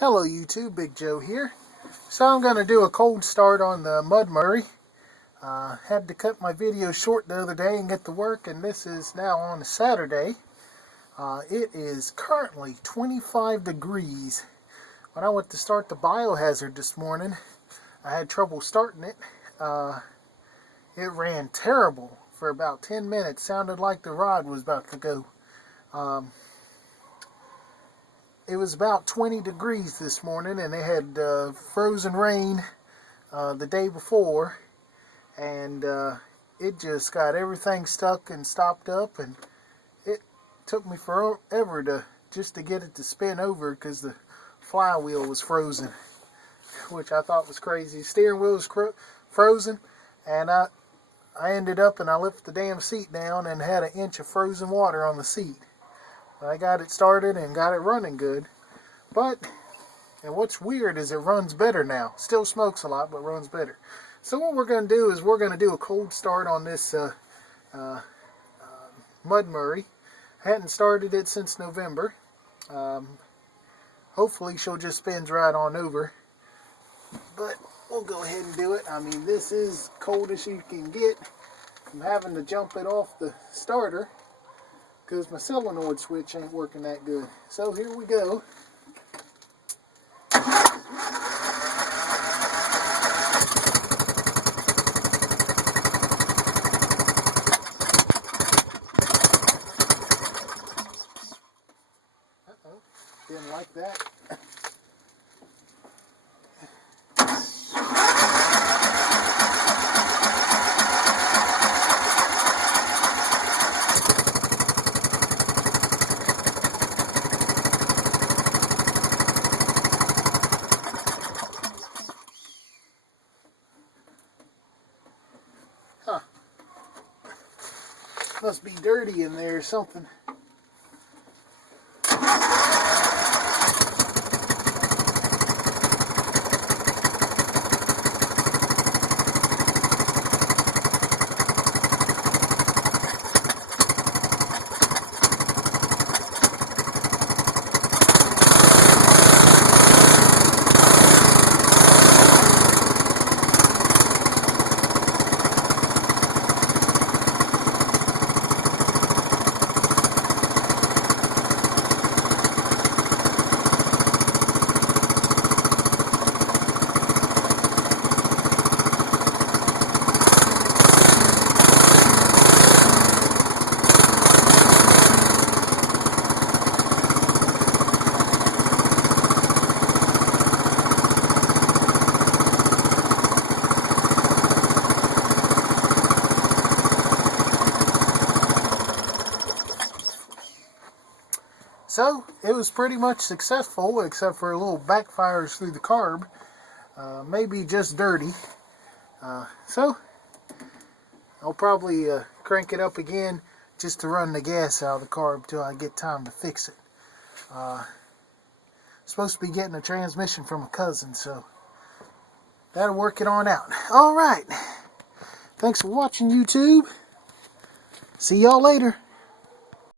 Hello YouTube, Big Joe here. So I'm going to do a cold start on the Mud Murray. Had to cut my video short the other day and get to work, and this is now on a Saturday. It is currently 25 degrees. When I went to start the biohazard this morning, I had trouble starting it. It ran terrible for about 10 minutes. Sounded like the rod was about to go. It was about 20 degrees this morning, and they had frozen rain the day before, and it just got everything stuck and stopped up, and it took me forever just to get it to spin over because the flywheel was frozen, which I thought was crazy. The steering wheel was frozen, and I ended up and I lifted the damn seat down and had an inch of frozen water on the seat. I got it started and got it running good, and what's weird is it runs better now. Still smokes a lot, but runs better. So what we're going to do is we're going to do a cold start on this Mud Murray. Hadn't started it since November. Hopefully she'll just spins right on over, but we'll go ahead and do it. I mean, this is cold as you can get. I'm having to jump it off the starter because my solenoid switch ain't working that good. So here we go. Uh-oh, didn't like that. Huh. Must be dirty in there or something. So, it was pretty much successful, except for a little backfires through the carb. Maybe just dirty. So, I'll probably crank it up again just to run the gas out of the carb till I get time to fix it. Supposed to be getting a transmission from a cousin, so that'll work it on out. Alright. Thanks for watching, YouTube. See y'all later.